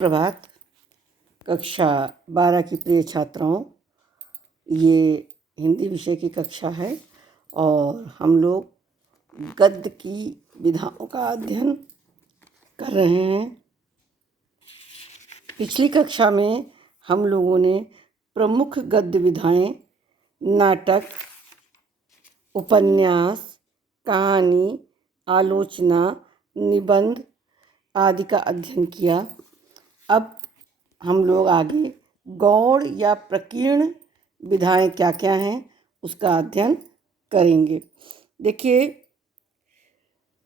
प्रभात। कक्षा 12 की प्रिय छात्राओं, ये हिंदी विषय की कक्षा है और हम लोग गद्य की विधाओं का अध्ययन कर रहे हैं। पिछली कक्षा में हम लोगों ने प्रमुख गद्य विधाएं नाटक, उपन्यास, कहानी, आलोचना, निबंध आदि का अध्ययन किया। अब हम लोग आगे गौड़ या प्रकीर्ण विधाएं क्या क्या हैं उसका अध्ययन करेंगे। देखिए,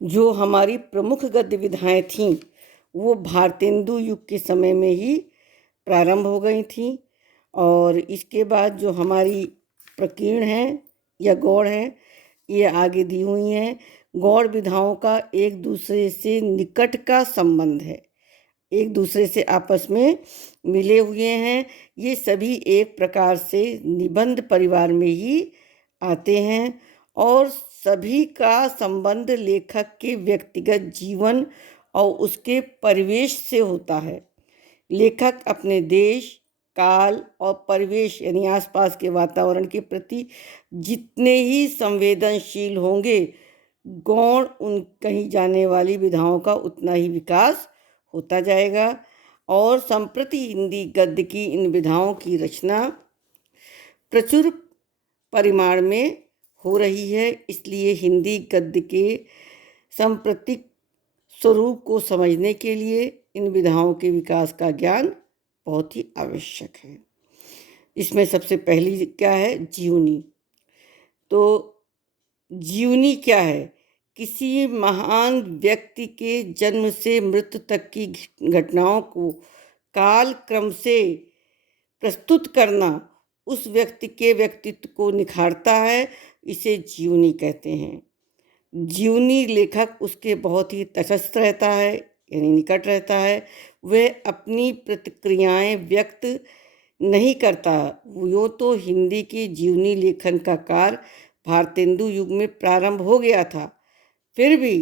जो हमारी प्रमुख गद्य विधाएं थीं वो भारतेंदु युग के समय में ही प्रारंभ हो गई थीं और इसके बाद जो हमारी प्रकीर्ण हैं या गौड़ हैं ये आगे दी हुई हैं। गौड़ विधाओं का एक दूसरे से निकट का संबंध है, एक दूसरे से आपस में मिले हुए हैं। ये सभी एक प्रकार से निबंध परिवार में ही आते हैं और सभी का संबंध लेखक के व्यक्तिगत जीवन और उसके परिवेश से होता है। लेखक अपने देश, काल और परिवेश यानी आसपास के वातावरण के प्रति जितने ही संवेदनशील होंगे, गौण उन कही जाने वाली विधाओं का उतना ही विकास होता जाएगा। और संप्रति हिंदी गद्य की इन विधाओं की रचना प्रचुर परिमाण में हो रही है, इसलिए हिंदी गद्य के सांप्रतिक स्वरूप को समझने के लिए इन विधाओं के विकास का ज्ञान बहुत ही आवश्यक है। इसमें सबसे पहली क्या है? जीवनी। तो जीवनी क्या है? किसी महान व्यक्ति के जन्म से मृत्यु तक की घटनाओं को काल क्रम से प्रस्तुत करना उस व्यक्ति के व्यक्तित्व को निखारता है, इसे जीवनी कहते हैं। जीवनी लेखक उसके बहुत ही तटस्थ रहता है यानी निकट रहता है। वह अपनी प्रतिक्रियाएं व्यक्त नहीं करता। यूँ तो हिंदी की जीवनी लेखन का कार्य भारतेंदु युग में प्रारंभ हो गया था, फिर भी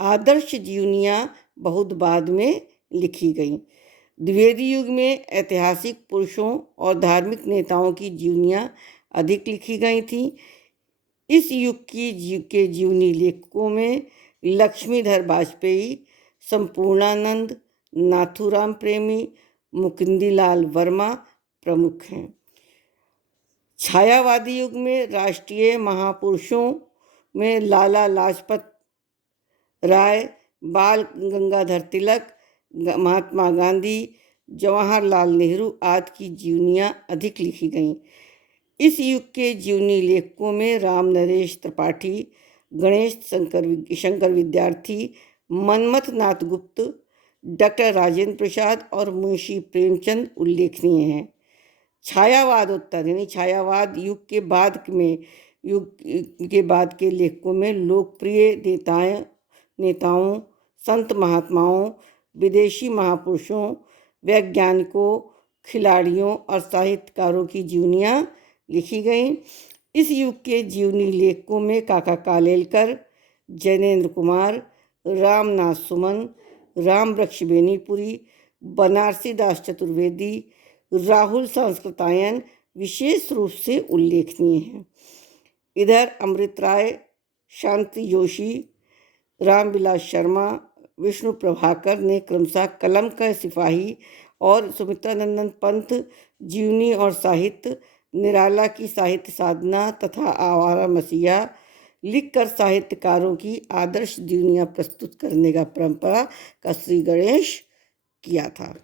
आदर्श जीवनियाँ बहुत बाद में लिखी गईं। द्विवेदी युग में ऐतिहासिक पुरुषों और धार्मिक नेताओं की जीवनियाँ अधिक लिखी गई थीं। इस युग के जीवनी लेखकों में लक्ष्मीधर वाजपेयी, संपूर्णानंद, नाथूराम प्रेमी, मुकुंदलाल वर्मा प्रमुख हैं। छायावादी युग में राष्ट्रीय महापुरुषों में लाला लाजपत राय, बाल गंगाधर तिलक, महात्मा गांधी, जवाहरलाल नेहरू आदि की जीवनियाँ अधिक लिखी गईं। इस युग के जीवनी लेखकों में राम नरेश त्रिपाठी, गणेश शंकर विद्यार्थी, मनमथ नाथ गुप्त, डॉक्टर राजेंद्र प्रसाद और मुंशी प्रेमचंद उल्लेखनीय हैं। छायावादोत्तर यानी छायावाद युग के बाद के लेखकों में लोकप्रिय नेताओं, संत महात्माओं, विदेशी महापुरुषों, वैज्ञानिकों, खिलाड़ियों और साहित्यकारों की जीवनियाँ लिखी गईं। इस युग के जीवनी लेखकों में काका कालेलकर, जैनेन्द्र कुमार, रामनाथ सुमन, रामवृक्ष बेनीपुरी, बनारसी दास चतुर्वेदी, राहुल संस्कृतायन विशेष रूप से उल्लेखनीय हैं। इधर अमृत राय, शांति जोशी, रामविलास शर्मा, विष्णु प्रभाकर ने क्रमशः कलम का सिपाही और सुमित्रानंदन पंत जीवनी और साहित्य, निराला की साहित्य साधना तथा आवारा मसीहा लिखकर साहित्यकारों की आदर्श जीवनियाँ प्रस्तुत करने का परंपरा का श्री गणेश किया था।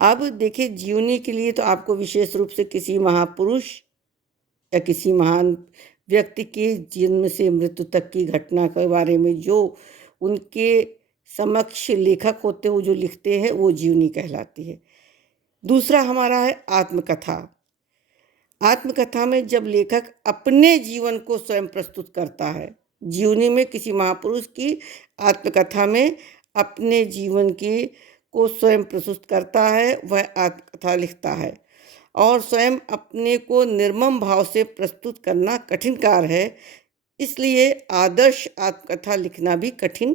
अब देखिए, जीवनी के लिए तो आपको विशेष रूप से किसी महापुरुष या किसी महान व्यक्ति के जन्म से मृत्यु तक की घटना के बारे में जो उनके समक्ष लेखक होते हैं वो जो लिखते हैं वो जीवनी कहलाती है। दूसरा हमारा है आत्मकथा। आत्मकथा में जब लेखक अपने जीवन को स्वयं प्रस्तुत करता है, जीवनी में किसी महापुरुष की, आत्मकथा में अपने जीवन को स्वयं प्रस्तुत करता है, वह आत्मकथा लिखता है। और स्वयं अपने को निर्मम भाव से प्रस्तुत करना कठिन कार्य है, इसलिए आदर्श आत्मकथा लिखना भी कठिन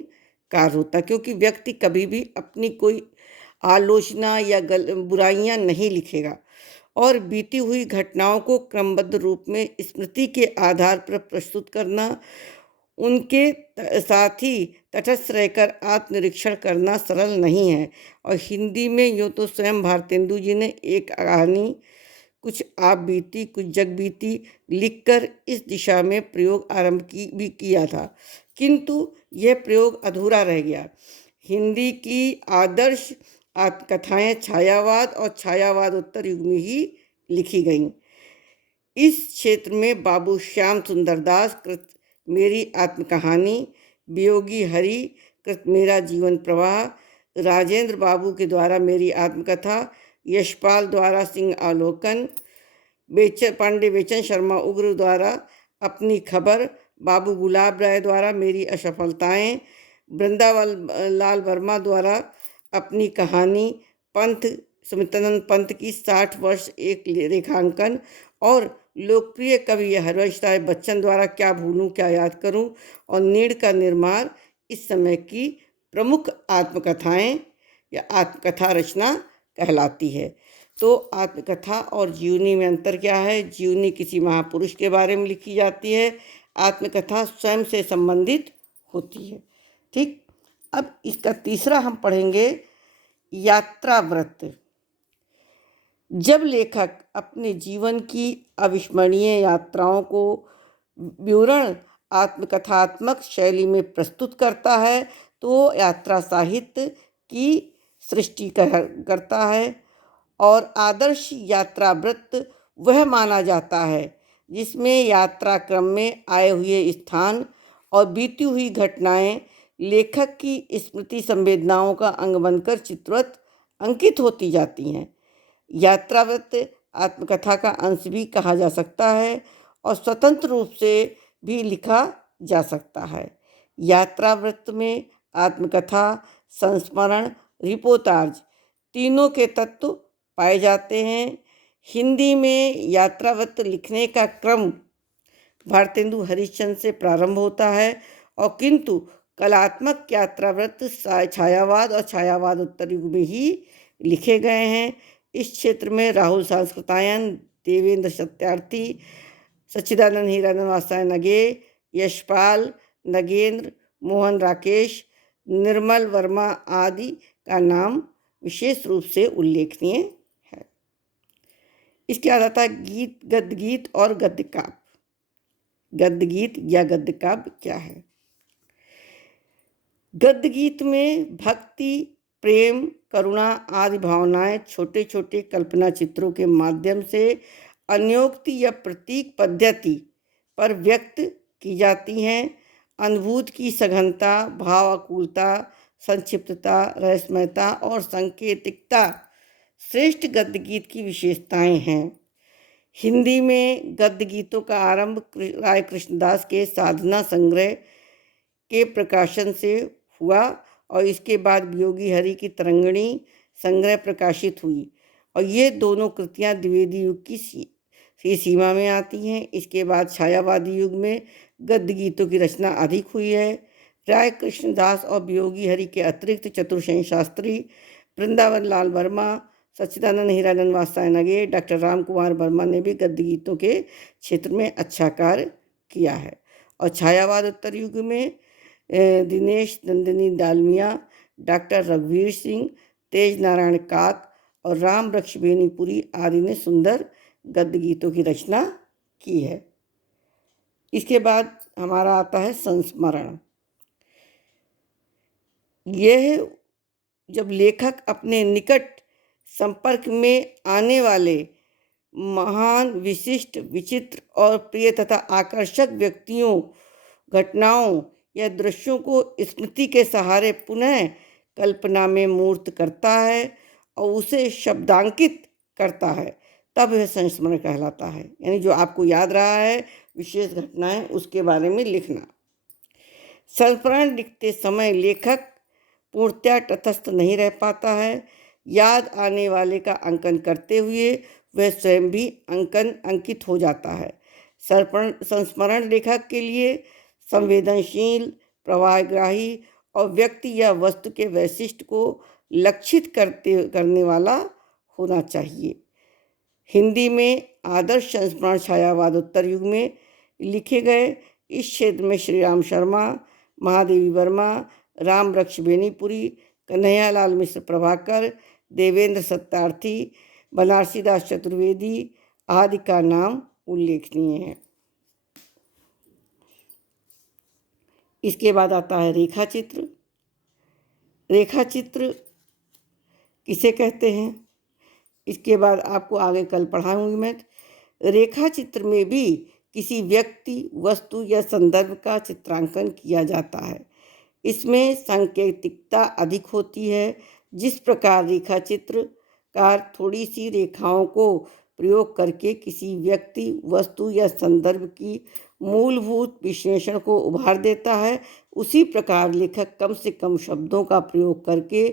कार्य होता है, क्योंकि व्यक्ति कभी भी अपनी कोई आलोचना या बुराइयां नहीं लिखेगा और बीती हुई घटनाओं को क्रमबद्ध रूप में स्मृति के आधार पर प्रस्तुत करना, उनके साथ ही तटस्थ रहकर आत्मनिरीक्षण करना सरल नहीं है। और हिंदी में यूँ तो स्वयं भारतेंदु जी ने एक कहानी, कुछ आप बीती कुछ जग बीती लिखकर इस दिशा में प्रयोग आरंभ भी किया था, किंतु यह प्रयोग अधूरा रह गया। हिंदी की आदर्श आत्मकथाएं छायावाद और छायावाद उत्तर युग में ही लिखी गईं। इस क्षेत्र में बाबू श्याम सुंदर दास कृत मेरी आत्मकहानी, वियोगी हरि कृत मेरा जीवन प्रवाह, राजेंद्र बाबू के द्वारा मेरी आत्मकथा, यशपाल द्वारा सिंह अवलोकन, पांडे बेचन शर्मा उग्र द्वारा अपनी खबर, बाबू गुलाब राय द्वारा मेरी असफलताएं, वृंदावन लाल वर्मा द्वारा अपनी कहानी, पंथ सुमित्रानंद पंत की 60 वर्ष एक रेखांकन और लोकप्रिय कवि हरवंश राय बच्चन द्वारा क्या भूलूं क्या याद करूं और नीड़ का निर्माण इस समय की प्रमुख आत्मकथाएं या आत्मकथा रचना कहलाती है। तो आत्मकथा और जीवनी में अंतर क्या है? जीवनी किसी महापुरुष के बारे में लिखी जाती है, आत्मकथा स्वयं से संबंधित होती है। ठीक, अब इसका तीसरा हम पढ़ेंगे यात्रा व्रत। जब लेखक अपने जीवन की अविस्मरणीय यात्राओं को विवरण आत्मकथात्मक शैली में प्रस्तुत करता है तो यात्रा साहित्य की सृष्टि करता है और आदर्श यात्रा व्रत वह माना जाता है जिसमें यात्रा क्रम में आए हुए स्थान और बीती हुई घटनाएं लेखक की स्मृति संवेदनाओं का अंग बनकर चित्रवत अंकित होती जाती हैं। यात्राव्रत आत्मकथा का अंश भी कहा जा सकता है और स्वतंत्र रूप से भी लिखा जा सकता है। यात्राव्रत में आत्मकथा, संस्मरण, रिपोर्टाज तीनों के तत्व पाए जाते हैं। हिंदी में यात्राव्रत लिखने का क्रम भारतेंदु हरिश्चंद्र से प्रारंभ होता है और किंतु कलात्मक यात्राव्रत छायावाद और छायावाद उत्तर युग में ही लिखे गए हैं। इस क्षेत्र में राहुल सांस्कृतायन, देवेंद्र सत्यार्थी, सच्चिदानंद हीरानंद वात्स्यायन नगे, यशपाल, नगेंद्र, मोहन राकेश, निर्मल वर्मा आदि का नाम विशेष रूप से उल्लेखनीय है। इसके बाद आता है गीत, गद्य गीत और गद्य काव्य। गद्य गीत या गद्य काव्य क्या है? गद्य गीत में भक्ति, प्रेम, करुणा आदि भावनाएं छोटे छोटे कल्पना चित्रों के माध्यम से अन्योक्ति या प्रतीक पद्धति पर व्यक्त की जाती हैं। अनुभूति की सघनता, भावाकुलता, संक्षिप्तता, रहस्यमयता और सांकेतिकता श्रेष्ठ गद्य गीत की विशेषताएं हैं। हिंदी में गद्य गीतों का आरंभ राय कृष्णदास के साधना संग्रह के प्रकाशन से हुआ और इसके बाद वियोगी हरि की तरंगिणी संग्रह प्रकाशित हुई और ये दोनों कृतियां द्विवेदी युग की सीमा में आती हैं। इसके बाद छायावादी युग में गद्य गीतों की रचना अधिक हुई है। राय कृष्णदास और वियोगी हरि के अतिरिक्त चतुर्सेन शास्त्री, वृंदावन लाल वर्मा, सच्चिदानंद हीरानंद वात्स्यायन नगे, डॉक्टर राम कुमार वर्मा ने भी गद्य गीतों के क्षेत्र में अच्छा कार्य किया है। और छायावाद उत्तर युग में दिनेश नंदिनी डालमिया, डॉक्टर रघुवीर सिंह, तेज नारायण काक और राम वृक्ष बेनीपुरी आदि ने सुंदर गद्य गीतों की रचना की है। इसके बाद हमारा आता है संस्मरण। यह जब लेखक अपने निकट संपर्क में आने वाले महान, विशिष्ट, विचित्र और प्रिय तथा आकर्षक व्यक्तियों, घटनाओं या दृश्यों को स्मृति के सहारे पुनः कल्पना में मूर्त करता है और उसे शब्दांकित करता है, तब यह संस्मरण कहलाता है। यानी जो आपको याद रहा है विशेष घटनाएं, उसके बारे में लिखना। संस्मरण लिखते समय लेखक पूर्णतया तटस्थ नहीं रह पाता है। याद आने वाले का अंकन करते हुए वह स्वयं भी अंकित हो जाता है। संस्मरण लेखक के लिए संवेदनशील, प्रवाहग्राही और व्यक्ति या वस्तु के वैशिष्ट्य को लक्षित करने वाला होना चाहिए। हिंदी में आदर्श संस्मरण छायावाद उत्तर युग में लिखे गए इस क्षेत्र में श्री राम शर्मा, महादेवी वर्मा, राम वृक्ष बेनीपुरी, कन्हैयालाल मिश्र प्रभाकर, देवेंद्र सत्यार्थी, बनारसी दास चतुर्वेदी आदि का नाम उल्लेखनीय है। इसके बाद आता है रेखा चित्र। रेखा चित्र किसे कहते हैं, इसके बाद आपको आगे कल पढ़ाऊंगी मैं। रेखा चित्र में भी किसी व्यक्ति, वस्तु या संदर्भ का चित्रांकन किया जाता है। इसमें सांकेतिकता अधिक होती है। जिस प्रकार रेखा चित्रकार थोड़ी सी रेखाओं को प्रयोग करके किसी व्यक्ति, वस्तु या संदर्भ की मूलभूत विश्लेषण को उभार देता है, उसी प्रकार लेखक कम से कम शब्दों का प्रयोग करके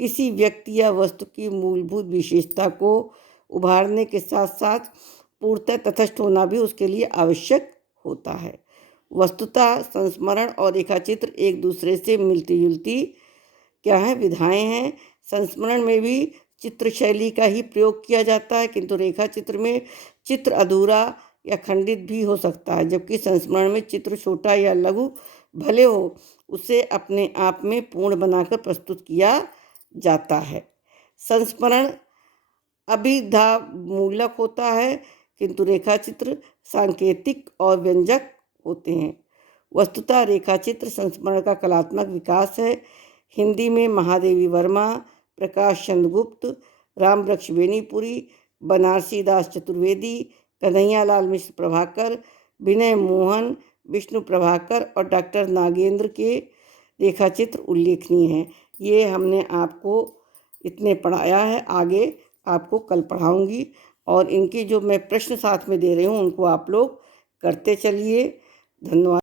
किसी व्यक्ति या वस्तु की मूलभूत विशेषता को उभारने के साथ साथ पूर्णतः तटस्थ होना भी उसके लिए आवश्यक होता है। वस्तुतः संस्मरण और रेखाचित्र एक दूसरे से मिलती जुलती क्या है, विधाएं हैं। संस्मरण में भी चित्र शैली का ही प्रयोग किया जाता है, किंतु रेखा चित्र में चित्र अधूरा या खंडित भी हो सकता है, जबकि संस्मरण में चित्र छोटा या लघु भले हो, उसे अपने आप में पूर्ण बनाकर प्रस्तुत किया जाता है। संस्मरण अभिधामूलक होता है, किंतु रेखाचित्र सांकेतिक और व्यंजक होते हैं। वस्तुतः रेखाचित्र संस्मरण का कलात्मक विकास है। हिंदी में महादेवी वर्मा, प्रकाश चंद्र गुप्त, राम वृक्ष बेनीपुरी, बनारसी दास चतुर्वेदी, कन्हैयालाल मिश्र प्रभाकर, विनय मोहन, विष्णु प्रभाकर और डॉक्टर नागेंद्र के रेखाचित्र उल्लेखनीय हैं। ये हमने आपको इतने पढ़ाया है, आगे आपको कल पढ़ाऊंगी और इनके जो मैं प्रश्न साथ में दे रही हूँ उनको आप लोग करते चलिए। धन्यवाद।